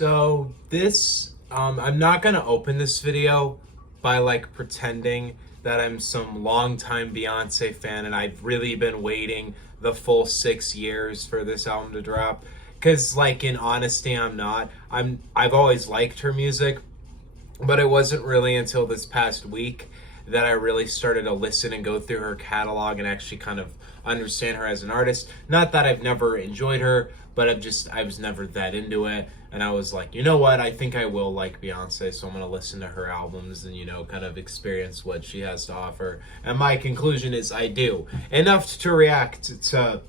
So this, I'm not gonna open this video by like pretending that I'm some longtime Beyonce fan and I've really been waiting the full 6 years for this album to drop. Cause like in honesty, I'm not. I've always liked her music, but it wasn't really until this past week that I really started to listen and go through her catalog and actually kind of understand her as an artist. Not that I've never enjoyed her, but I was never that into it. And I was like, you know what? I think I will like Beyonce, so I'm going to listen to her albums and, kind of experience what she has to offer. And my conclusion is I do. Enough to react to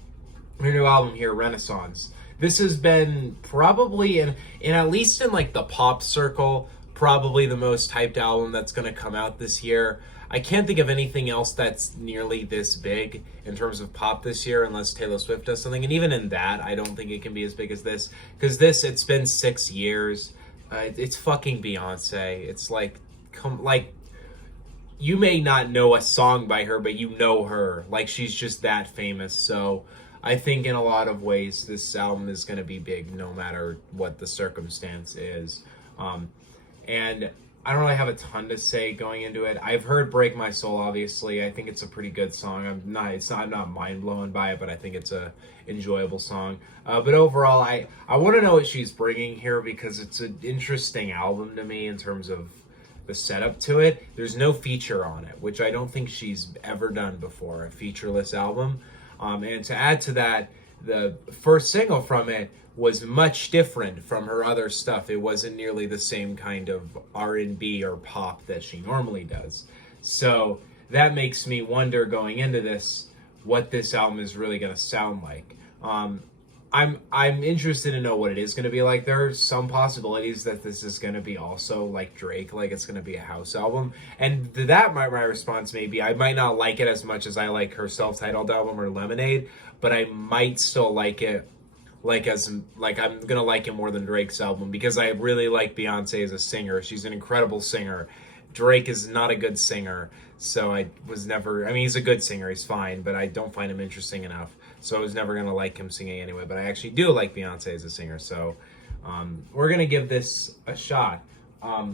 her new album here, Renaissance. This has been probably, in at least in like the pop circle, probably the most hyped album that's going to come out this year. I can't think of anything else that's nearly this big in terms of pop this year unless Taylor Swift does something. And even in that, I don't think it can be as big as this. Because this, it's been 6 years. It's fucking Beyonce. It's like, you may not know a song by her, but you know her. Like, she's just that famous. So I think in a lot of ways, this album is going to be big no matter what the circumstance is. And I don't really have a ton to say going into it. I've heard "Break My Soul." Obviously, I think it's a pretty good song. I'm not mind blown by it, but I think it's a enjoyable song. But overall, I want to know what she's bringing here because it's an interesting album to me in terms of the setup to it. There's no feature on it, which I don't think she's ever done before, a featureless album. And to add to that, the first single from it was much different from her other stuff. It wasn't nearly the same kind of R&B or pop that she normally does. So that makes me wonder going into this what this album is really going to sound like. I'm interested to know what it is going to be like. There are some possibilities that this is going to be also like Drake, like it's going to be a house album. And that my response may be I might not like it as much as I like her self-titled album or Lemonade, but I might still like it I'm gonna like it more than Drake's album because I really like Beyonce as a singer. She's an incredible singer. Drake is not a good singer, so he's a good singer, he's fine, but I don't find him interesting enough. So I was never gonna like him singing anyway, but I actually do like Beyonce as a singer, so we're gonna give this a shot. I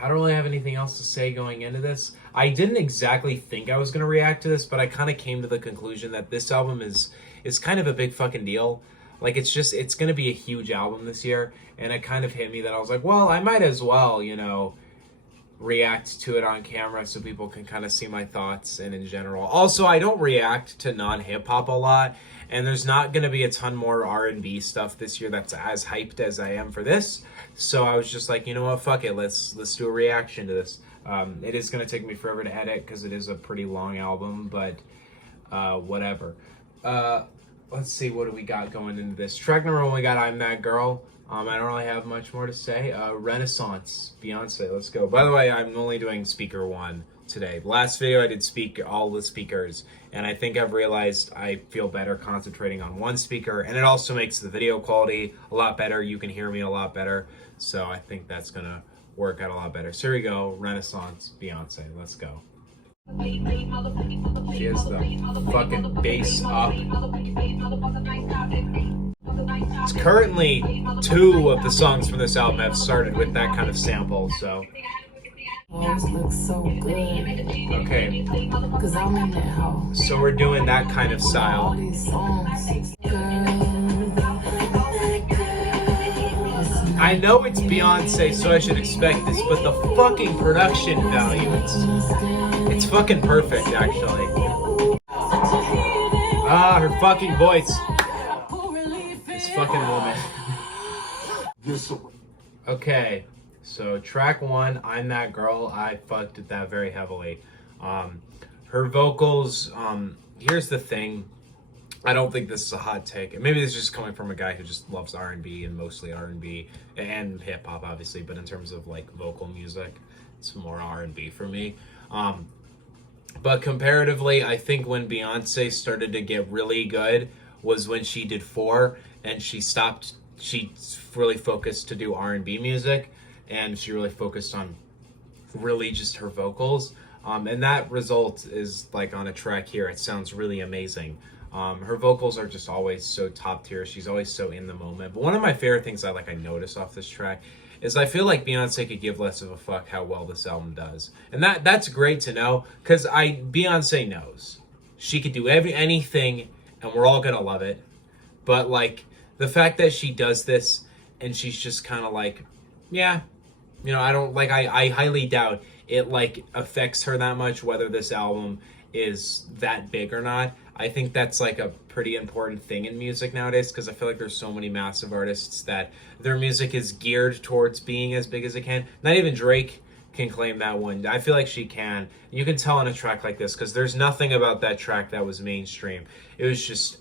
don't really have anything else to say going into this. I didn't exactly think I was gonna react to this, but I kind of came to the conclusion that this album is kind of a big fucking deal. Like, it's going to be a huge album this year, and it kind of hit me that I was like, well, I might as well, react to it on camera so people can kind of see my thoughts and in general. Also, I don't react to non-hip-hop a lot, and there's not going to be a ton more R&B stuff this year that's as hyped as I am for this, so I was just like, you know what, fuck it, let's do a reaction to this. It is going to take me forever to edit because it is a pretty long album, but whatever. Let's see, what do we got going into this? Track number 1, we got I'm That Girl. I don't really have much more to say. Renaissance, Beyonce, let's go. By the way, I'm only doing speaker 1 today. Last video I did all the speakers, and I think I've realized I feel better concentrating on one speaker, and it also makes the video quality a lot better. You can hear me a lot better, so I think that's gonna work out a lot better. So here we go, Renaissance, Beyonce, let's go. She has the fucking bass up. It's currently 2 of the songs from this album have started with that kind of sample, so. Looks so good. Okay. Cause I'm in that house. So we're doing that kind of style. All these songs. I know it's Beyonce, so I should expect this, but the fucking production value, it's fucking perfect, actually. Her fucking voice. This fucking woman. Okay, so track 1, I'm That Girl. I fucked at that very heavily. Her vocals, here's the thing. I don't think this is a hot take. And maybe this is just coming from a guy who just loves R&B and mostly R&B and hip hop, obviously. But in terms of like vocal music, it's more R&B for me. But comparatively, I think when Beyonce started to get really good was when she did 4 and she really focused to do R&B music, and she really focused on really just her vocals. And that result is like on a track here. It sounds really amazing. Her vocals are just always so top tier. She's always so in the moment. But one of my favorite things I notice off this track is I feel like Beyonce could give less of a fuck how well this album does. And that's great to know, because Beyonce knows. She could do anything and we're all gonna love it. But like the fact that she does this and she's just kind of like, yeah, you know, I highly doubt it like affects her that much whether this album is that big or not. I think that's like a pretty important thing in music nowadays, because I feel like there's so many massive artists that their music is geared towards being as big as it can. Not even Drake can claim that one. I feel like she can. You can tell on a track like this, because there's nothing about that track that was mainstream. It was just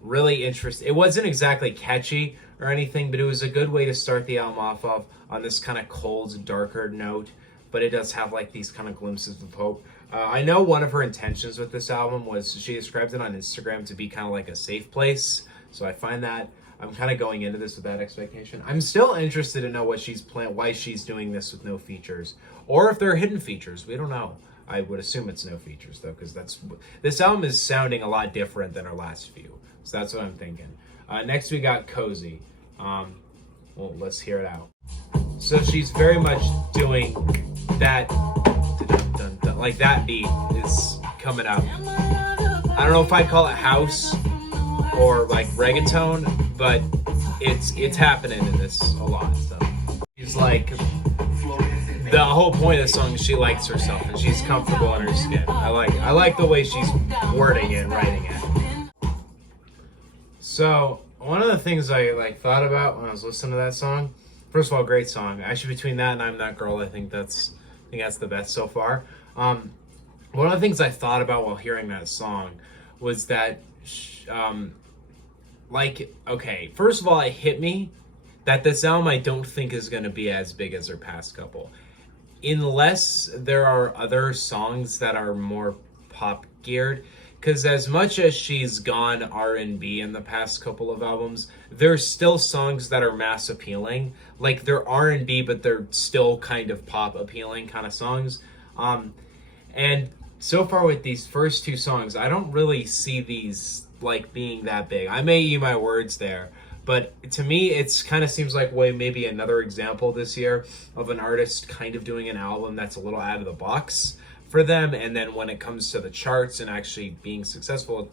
really interesting. It wasn't exactly catchy or anything, but it was a good way to start the album off of on this kind of cold, darker note. But it does have like these kind of glimpses of hope. I know one of her intentions with this album was she described it on Instagram to be kind of like a safe place. So I find that I'm kind of going into this with that expectation. I'm still interested to know what she's why she's doing this with no features, or if there are hidden features. We don't know. I would assume it's no features though, because this album is sounding a lot different than her last few. So that's what I'm thinking. Next we got Cozy. Well, let's hear it out. So she's very much doing that, like that beat is coming up. I don't know if I'd call it house or like reggaeton, but it's happening in this a lot. So she's like, the whole point of the song is she likes herself and she's comfortable in her skin. I like the way she's wording it, writing it. So one of the things I thought about when I was listening to that song, first of all, great song. Actually, between that and I'm That Girl, I think that's the best so far. One of the things I thought about while hearing that song was that, okay, first of all, it hit me that this album I don't think is going to be as big as her past couple. Unless there are other songs that are more pop geared. Because as much as she's gone R&B in the past couple of albums, there's still songs that are mass appealing. Like they're R&B, but they're still kind of pop appealing kind of songs. And so far with these first two songs, I don't really see these like being that big. I may eat my words there, but to me, it's kind of seems like maybe another example this year of an artist kind of doing an album that's a little out of the box for them, and then when it comes to the charts and actually being successful,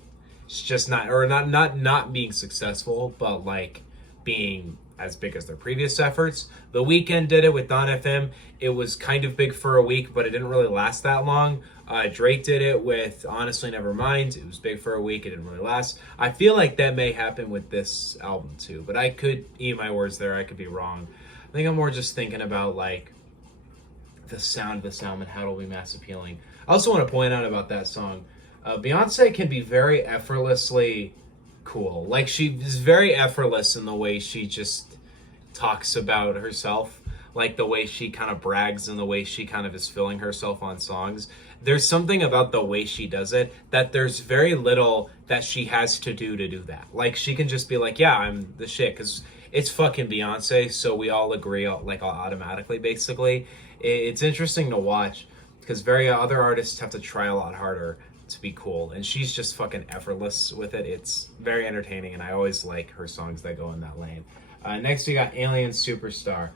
it's just not being successful, but like being as big as their previous efforts. The Weeknd did it with Don FM. It was kind of big for a week, but it didn't really last that long. Drake did it with Honestly Nevermind. It was big for a week. It didn't really last. I feel like that may happen with this album too, but I could eat my words there. I could be wrong. I think I'm more just thinking about like the sound of this album and how it'll be mass appealing. I also want to point out about that song, Beyonce can be very effortlessly cool. Like she is very effortless in the way she just talks about herself, like the way she kind of brags and the way she kind of is feeling herself on songs. There's something about the way she does it that there's very little that she has to do that. Like she can just be like, yeah, I'm the shit, because it's fucking Beyonce, so we all agree like automatically basically. It's interesting to watch because other artists have to try a lot harder to be cool, and she's just fucking effortless with it. It's very entertaining, and I always like her songs that go in that lane. Next we got Alien Superstar.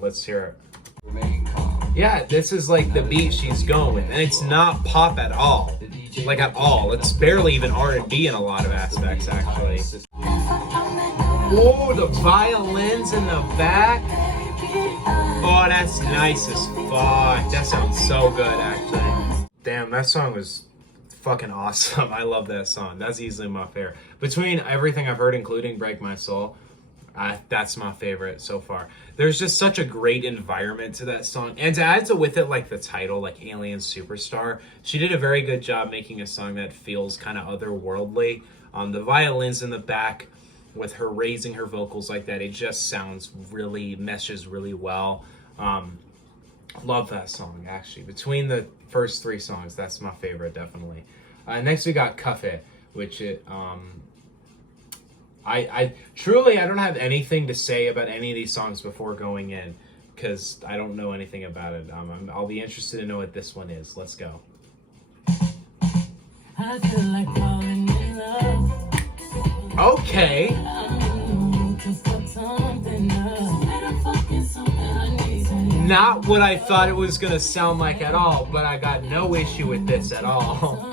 Let's hear it. Yeah, this is like the beat she's going with, and it's not pop at all, like at all. It's barely even R&B in a lot of aspects, actually. Whoa, the violins in the back. Oh, that's nice as fuck. That sounds so good, actually. Damn, that song was fucking awesome. I love that song. That's easily my favorite. Between everything I've heard, including Break My Soul, that's my favorite so far. There's just such a great environment to that song. And to add to with it, like the title, like Alien Superstar, she did a very good job making a song that feels kind of otherworldly. The violins in the back, with her raising her vocals like that, it just sounds really, meshes really well. Love that song, actually. Between the first three songs, that's my favorite, definitely. Next we got Cuff It, which I truly don't have anything to say about any of these songs before going in, because I don't know anything about it. I'll be interested to know what this one is. Let's go. I feel like falling in love. Okay. Not what I thought it was gonna sound like at all, but I got no issue with this at all.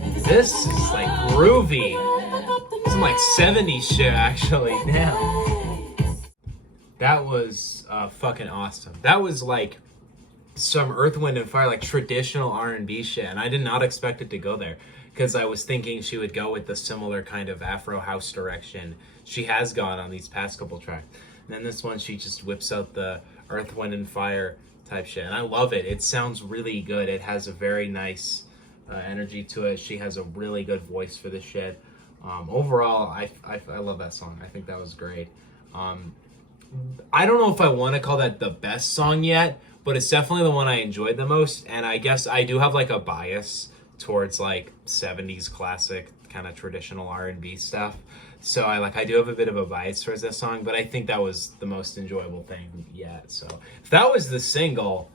This is like groovy. Some like 70s shit actually. Damn. That was fucking awesome. That was like some Earth, Wind, and Fire, like traditional R&B shit, and I did not expect it to go there because I was thinking she would go with the similar kind of Afro house direction she has gone on these past couple tracks. And then this one, she just whips out the Earth, Wind, and Fire type shit, and I love it. It sounds really good. It has a very nice energy to it. She has a really good voice for this shit. Overall, I love that song. I think that was great. I don't know if I want to call that the best song yet, but it's definitely the one I enjoyed the most. And I guess I do have like a bias towards like 70s classic kind of traditional R&B stuff. So I do have a bit of a bias towards that song, but I think that was the most enjoyable thing yet. So if that was the single,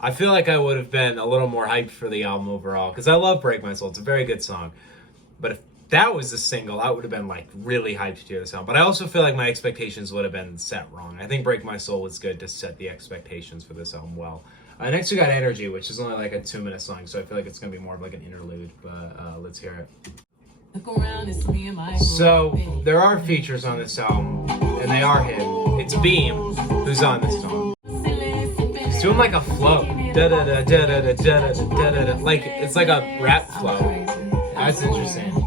I feel like I would have been a little more hyped for the album overall, because I love Break My Soul. It's a very good song. But if that was the single, I would have been like really hyped to hear this album. But I also feel like my expectations would have been set wrong. I think Break My Soul was good to set the expectations for this album well. Next we got Energy, which is only like a 2-minute song, so I feel like it's going to be more of like an interlude, but let's hear it. Look around, it's me and my So there are features on this album, and they are him. It's Beam, who's on this song. He's doing like a flow. Da-da-da-da-da-da-da-da-da-da. Like, it's like a rap flow. That's interesting.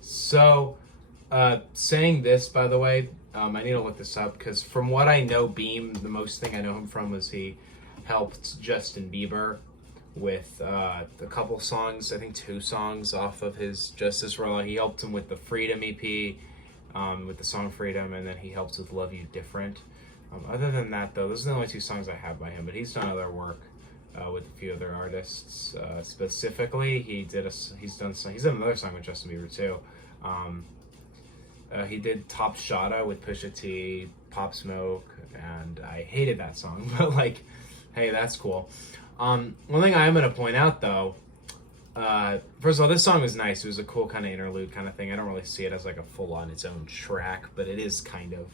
So, saying this, by the way, I need to look this up, because from what I know, Beam, the most thing I know him from was he helped Justin Bieber with a couple songs, I think 2 songs off of his Justice rollout. He helped him with the Freedom EP, with the song Freedom, and then he helped with Love You Different. Other than that, though, those are the only 2 songs I have by him, but he's done other work with a few other artists. Specifically, he's done another song with Justin Bieber too. He did Top Shotta with Pusha T, Pop Smoke, and I hated that song, but like, hey, that's cool. One thing I am going to point out, though, first of all, this song was nice. It was a cool kind of interlude kind of thing. I don't really see it as like a full-on its own track, but it is kind of.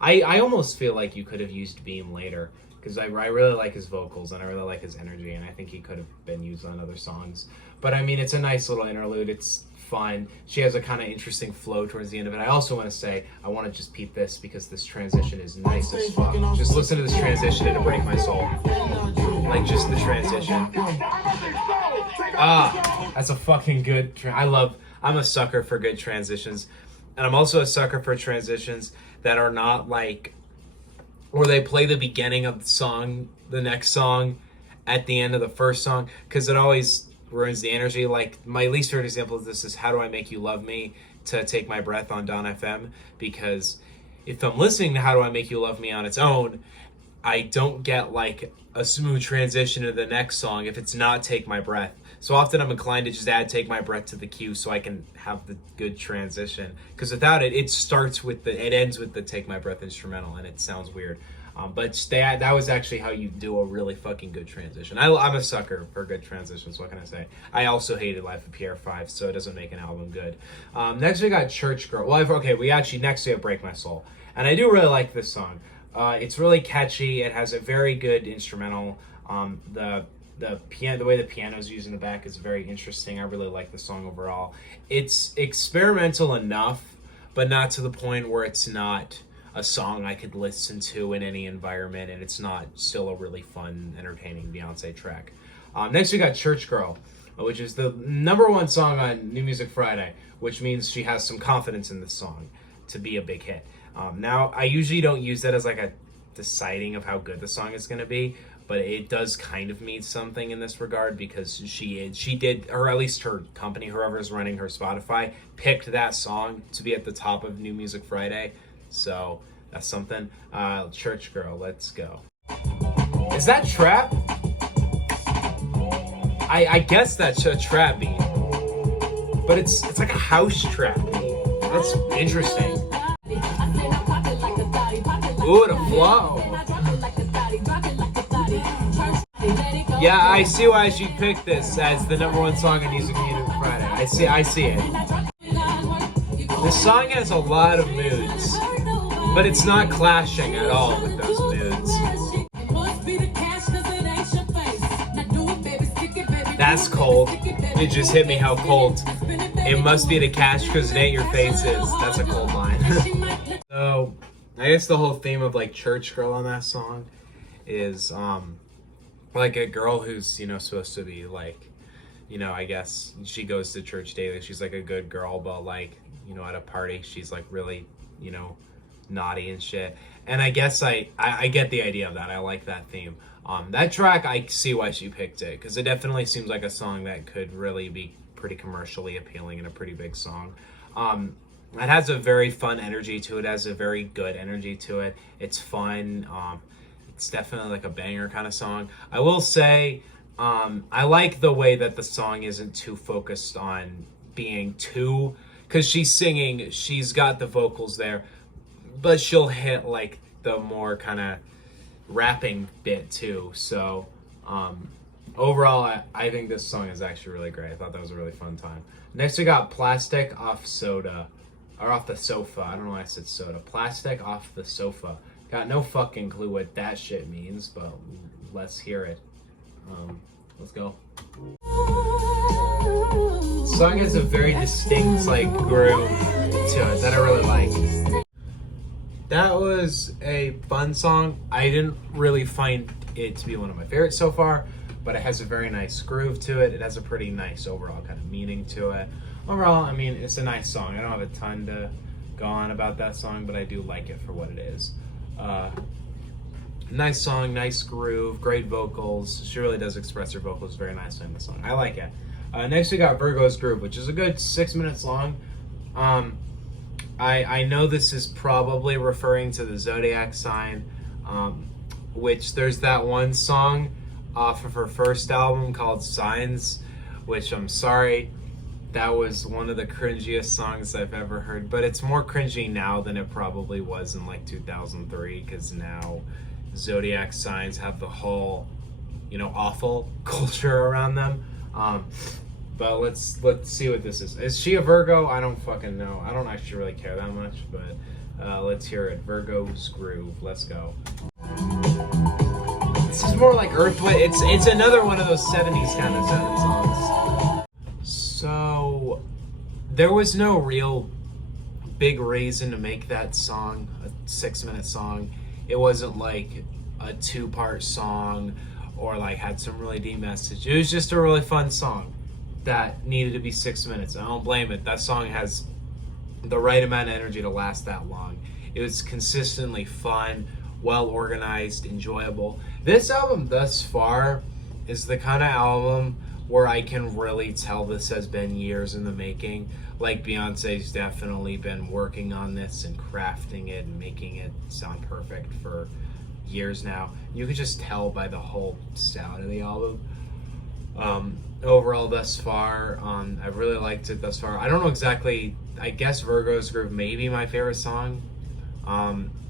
I almost feel like you could have used Beam later, because I really like his vocals and I really like his energy, and I think he could have been used on other songs. But I mean, it's a nice little interlude. It's fun. She has a kind of interesting flow towards the end of it. I also want to say, I want to just peep this, because this transition is nice as fuck. Just listen to this transition and Break My Soul. Like, just the transition. That's a fucking good I'm a sucker for good transitions. And I'm also a sucker for transitions that are not like, where they play the beginning of the song, the next song, at the end of the first song, because it always ruins the energy. Like, my least favorite example of this is How Do I Make You Love Me to Take My Breath on Dawn FM, because if I'm listening to How Do I Make You Love Me on its own, I don't get like a smooth transition to the next song if it's not Take My Breath. So often I'm inclined to just add Take My Breath to the queue so I can have the good transition, because without it, it ends with the Take My Breath instrumental, and it sounds weird. But that was actually how you do a really fucking good transition. I'm a sucker for good transitions, what can I say? I also hated Life of Pierre 5, so it doesn't make an album good. Next we got Church Girl. Next we have Break My Soul. And I do really like this song. It's really catchy. It has a very good instrumental. The piano, the way the piano is used in the back is very interesting. I really like the song overall. It's experimental enough, but not to the point where it's not a song I could listen to in any environment, and it's not still a really fun, entertaining Beyoncé track. Next we got Church Girl, which is the #1 song on New Music Friday, which means she has some confidence in this song to be a big hit. Now, I usually don't use that as like a deciding of how good the song is going to be, but it does kind of mean something in this regard, because she did, or at least her company, whoever's running her Spotify, picked that song to be at the top of New Music Friday. So that's something. Church Girl, let's go. Is that trap? I guess that's a trap beat, but it's like a house trap beat. That's interesting. Ooh, the flow. Yeah, I see why she picked this as the #1 song on Music Music Friday. I see it. This song has a lot of moods, but it's not clashing at all with those moods. That's cold. It just hit me how cold. It must be the cash because it ain't your faces. That's a cold line. So, I guess the whole theme of like church girl on that song is like a girl who's, you know, supposed to be like, you know, I guess she goes to church daily. She's like a good girl, but like, you know, at a party, she's like really, you know, naughty and shit. And I guess I get the idea of that. I like that theme. That track, I see why she picked it, because it definitely seems like a song that could really be pretty commercially appealing and a pretty big song. It has a very fun energy to it. It has a very good energy to it. It's fun. It's definitely like a banger kind of song. I will say, I like the way that the song isn't too focused on being too, because she's singing, she's got the vocals there, but she'll hit like the more kind of rapping bit too. So overall, I think this song is actually really great. I thought that was a really fun time. Next we got Plastic Off Soda, or Off the Sofa. I don't know why I said soda. Plastic Off the Sofa. Got no fucking clue what that shit means, but let's hear it. Let's go. The song has a very distinct like groove to it that I really like. That was a fun song. I didn't really find it to be one of my favorites so far, but it has a very nice groove to it. It has a pretty nice overall kind of meaning to it. Overall, I mean, it's a nice song. I don't have a ton to go on about that song, but I do like it for what it is. Nice song, nice groove, great vocals. She really does express her vocals very nicely in the song. I like it. Next we got Virgo's Groove, which is a good 6 minutes long. I know this is probably referring to the zodiac sign, which there's that one song off of her first album called Signs, which I'm sorry, that was one of the cringiest songs I've ever heard, but it's more cringy now than it probably was in like 2003, because now zodiac signs have the whole, you know, awful culture around them. But let's see what this is. Is she a Virgo? I don't fucking know. I don't actually really care that much, but let's hear it. Virgo's Groove. Let's go. This is more like Earthquake. It's another one of those 70s kind of sounding songs. So there was no real big reason to make that song a 6 minute song. It wasn't like a 2-part song or like had some really deep message. It was just a really fun song that needed to be 6 minutes. I don't blame it. That song has the right amount of energy to last that long. It was consistently fun, well organized, enjoyable. This album thus far is the kind of album where I can really tell this has been years in the making. Like Beyonce's definitely been working on this and crafting it and making it sound perfect for years now. You could just tell by the whole sound of the album. Overall thus far, I've really liked it thus far. I don't know exactly, I guess Virgo's Groove may be my favorite song,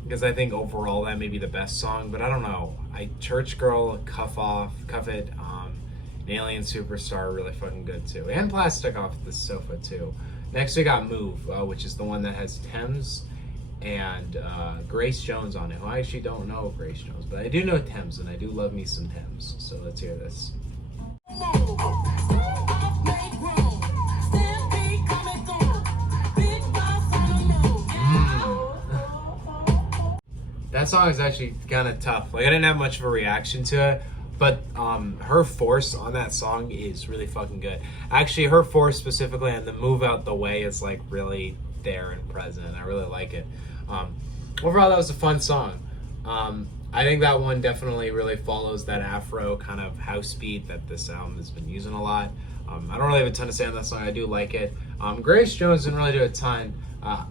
because I think overall that may be the best song, but I don't know. Church Girl, Cuff It, and Alien Superstar are really fucking good too. And Plastic Off the Sofa too. Next we got Move, which is the one that has Thames and Grace Jones on it. Well, I actually don't know Grace Jones, but I do know Thames, and I do love me some Thames. So let's hear this. That song is actually kind of tough. Like, I didn't have much of a reaction to it, but her force on that song is really fucking good. Actually, her force specifically on the Move Out the Way is like really there and present. I really like it. Overall, that was a fun song. I think that one definitely really follows that Afro kind of house beat that this album has been using a lot. I don't really have a ton to say on that song. I do like it. Grace Jones didn't really do a ton.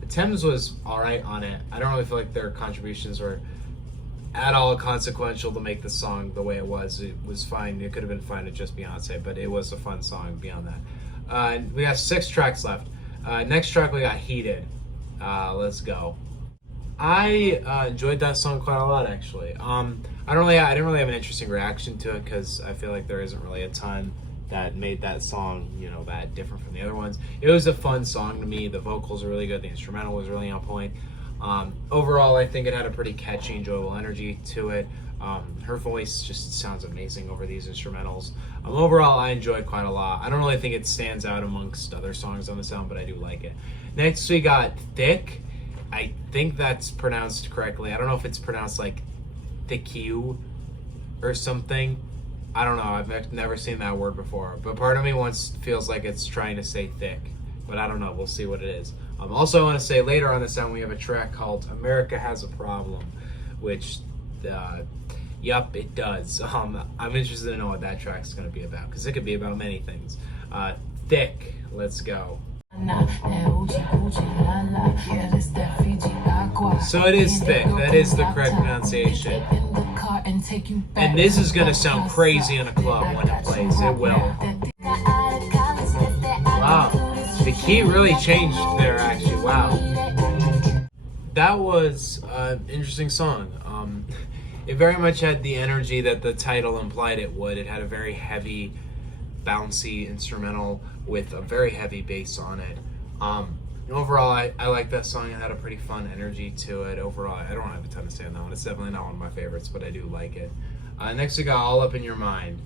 Thames was alright on it. I don't really feel like their contributions were at all consequential to make the song the way it was. It was fine. It could have been fine with just Beyonce, but it was a fun song beyond that. We got 6 tracks left. Next track we got Heated. Let's go. I enjoyed that song quite a lot, actually. I didn't really have an interesting reaction to it because I feel like there isn't really a ton that made that song, that different from the other ones. It was a fun song to me. The vocals are really good. The instrumental was really on point. Overall, I think it had a pretty catchy, enjoyable energy to it. Her voice just sounds amazing over these instrumentals. Overall, I enjoyed quite a lot. I don't really think it stands out amongst other songs on the sound, but I do like it. Next, we got Thique. I think that's pronounced correctly. I don't know if it's pronounced like Thique or something. I don't know. I've never seen that word before. But part of me feels like it's trying to say thick. But I don't know. We'll see what it is. Also, I want to say later on the sound we have a track called America Has a Problem, which, yup, it does. I'm interested to know what that track's going to be about, because it could be about many things. Thique, let's go. So it is thick. That is the correct pronunciation. And this is going to sound crazy in a club when it plays. It will. Wow. The key really changed there, actually. Wow. That was an interesting song. It very much had the energy that the title implied it would. It had a very heavy, bouncy instrumental with a very heavy bass on it. Overall, I like that song. It had a pretty fun energy to it. Overall, I don't have a ton to say on that one. It's definitely not one of my favorites, but I do like it. Next, we got All Up in Your Mind.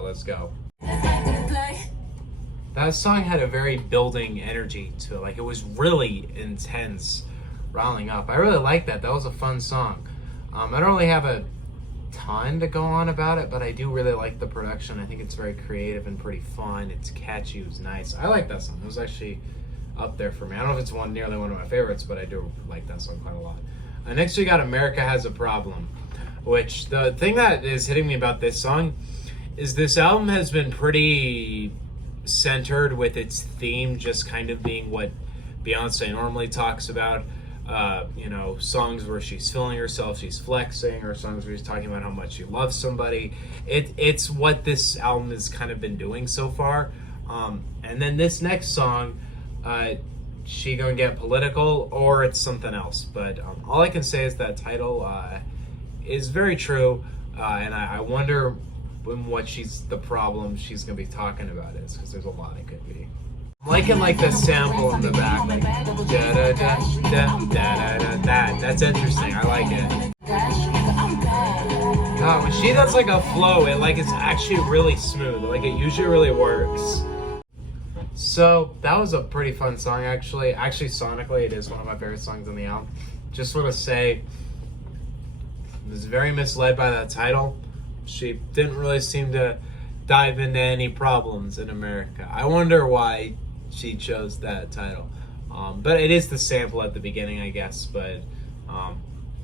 Let's go. That song had a very building energy to it. Like, it was really intense, riling up. I really like that. That was a fun song. I don't really have a ton to go on about it, but I do really like the production. I think it's very creative and pretty fun. It's catchy. It was nice. I like that song. It was actually up there for me. I don't know if it's nearly one of my favorites, but I do like that song quite a lot. Next, we got America Has a Problem, which the thing that is hitting me about this song is this album has been pretty centered with its theme just kind of being what Beyoncé normally talks about. Songs where she's feeling herself, she's flexing, or songs where she's talking about how much she loves somebody. It's what this album has kind of been doing so far. And then this next song, she gonna get political, or it's something else. But all I can say is that title is very true, and I wonder what the problem she's gonna be talking about is, because there's a lot it could be. I'm liking like the sample in the back, like da da da da da da da. That's interesting. I like it. When she does like a flow, it's actually really smooth. Like, it usually really works. So that was a pretty fun song, actually. Actually, sonically, it is one of my favorite songs on the album. Just want to say, I was very misled by that title. She didn't really seem to dive into any problems in America. I wonder why she chose that title. But it is the sample at the beginning, I guess. But I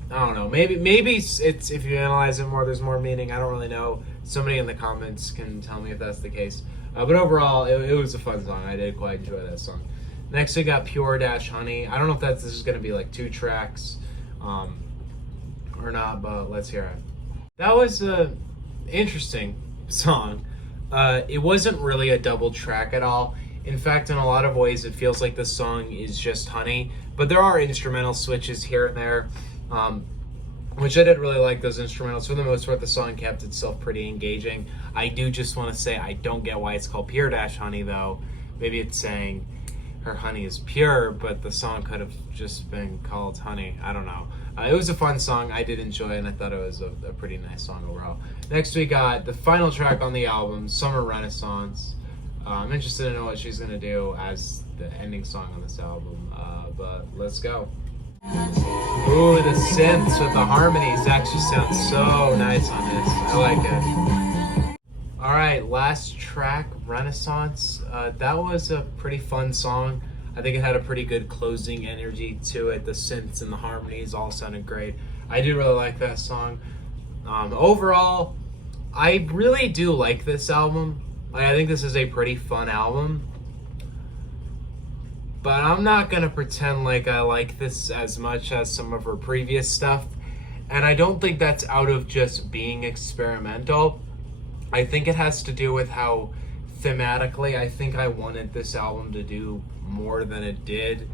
don't know. Maybe it's if you analyze it more, there's more meaning. I don't really know. Somebody in the comments can tell me if that's the case. But overall, it was a fun song. I did quite enjoy that song. Next, we got Pure Dash Honey. I don't know if this is going to be like 2 tracks or not, but let's hear it. That was an interesting song. It wasn't really a double track at all. In fact, in a lot of ways, it feels like this song is just Honey. But there are instrumental switches here and there, which I did really like those instrumentals. For the most part, the song kept itself pretty engaging. I do just want to say I don't get why it's called Pure Dash Honey, though. Maybe it's saying her honey is pure, but the song could have just been called Honey. I don't know. It was a fun song. I did enjoy it, and I thought it was a pretty nice song overall. Next, we got the final track on the album, Summer Renaissance. I'm interested to know what she's going to do as the ending song on this album, but let's go. Ooh, the synths with the harmonies actually sound so nice on this. I like it. Alright, last track, Renaissance. That was a pretty fun song. I think it had a pretty good closing energy to it. The synths and the harmonies all sounded great. I did really like that song. Overall, I really do like this album. I think this is a pretty fun album. But I'm not going to pretend like I like this as much as some of her previous stuff. And I don't think that's out of just being experimental. I think it has to do with how thematically I think I wanted this album to do more than it did.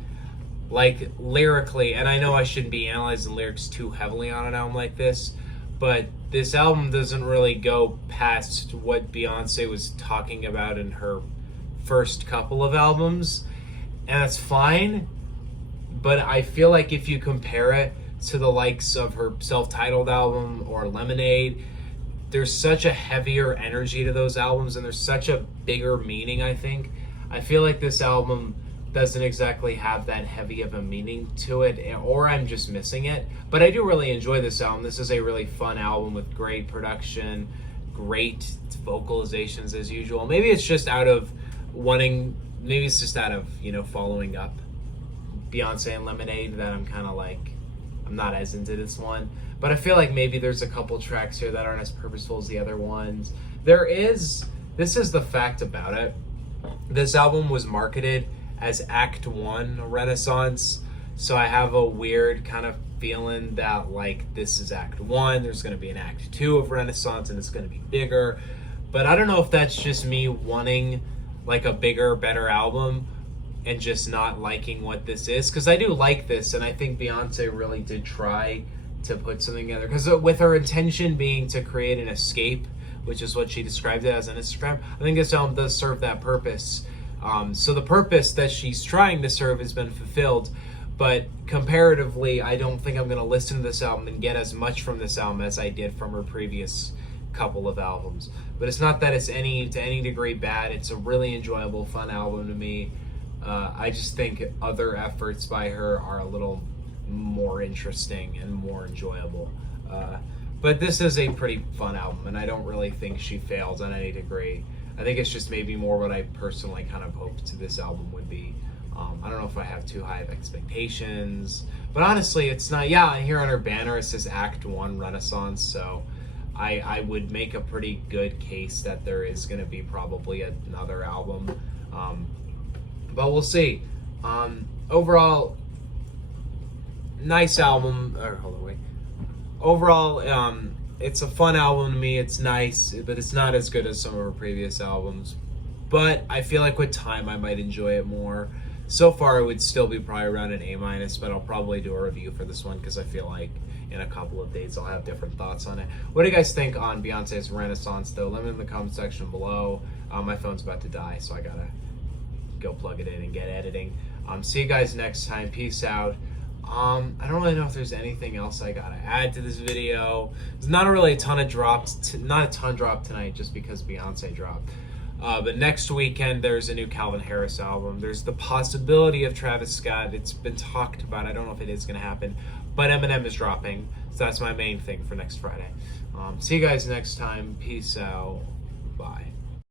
Like, lyrically, and I know I shouldn't be analyzing lyrics too heavily on an album like this, but this album doesn't really go past what Beyonce was talking about in her first couple of albums, and that's fine. But I feel like if you compare it to the likes of her self-titled album or Lemonade, there's such a heavier energy to those albums, and there's such a bigger meaning, I think. I feel like this album doesn't exactly have that heavy of a meaning to it, or I'm just missing it. But I do really enjoy this album. This is a really fun album with great production, great vocalizations as usual. Maybe it's just out of following up Beyonce and Lemonade that I'm kind of like, I'm not as into this one. But I feel like maybe there's a couple tracks here that aren't as purposeful as the other ones. This is the fact about it. This album was marketed as Act 1 Renaissance. So I have a weird kind of feeling that like this is Act 1. There's going to be an Act 2 of Renaissance and it's going to be bigger. But I don't know if that's just me wanting like a bigger, better album and just not liking what this is. Because I do like this, and I think Beyonce really did try to put something together. Because with her intention being to create an escape, which is what she described it as on Instagram, I think this album does serve that purpose. So the purpose that she's trying to serve has been fulfilled. But comparatively, I don't think I'm going to listen to this album and get as much from this album as I did from her previous couple of albums. But it's not that it's to any degree bad. It's a really enjoyable, fun album to me. I just think other efforts by her are a little more interesting and more enjoyable. But this is a pretty fun album, and I don't really think she fails on any degree. I think it's just maybe more what I personally kind of hoped this album would be. I don't know if I have too high of expectations, but honestly, it's not. Yeah, here on her banner it says Act 1 Renaissance, so I would make a pretty good case that there is going to be probably another album. But we'll see. Overall, nice album. Hold on, wait. Overall, it's a fun album to me. It's nice, but it's not as good as some of her previous albums. But I feel like with time, I might enjoy it more. So far, it would still be probably around an A-, but I'll probably do a review for this one because I feel like in a couple of days I'll have different thoughts on it. What do you guys think on Beyonce's Renaissance, though? Let me know in the comment section below. My phone's about to die, so I gotta go plug it in and get editing. See you guys next time. Peace out. I don't really know if there's anything else I gotta add to this video. There's not really a ton dropped tonight just because Beyonce dropped. But next weekend there's a new Calvin Harris album. There's the possibility of Travis Scott. It's been talked about. I don't know if it is gonna happen, but Eminem is dropping, so that's my main thing for next Friday. See you guys next time. Peace out. Bye.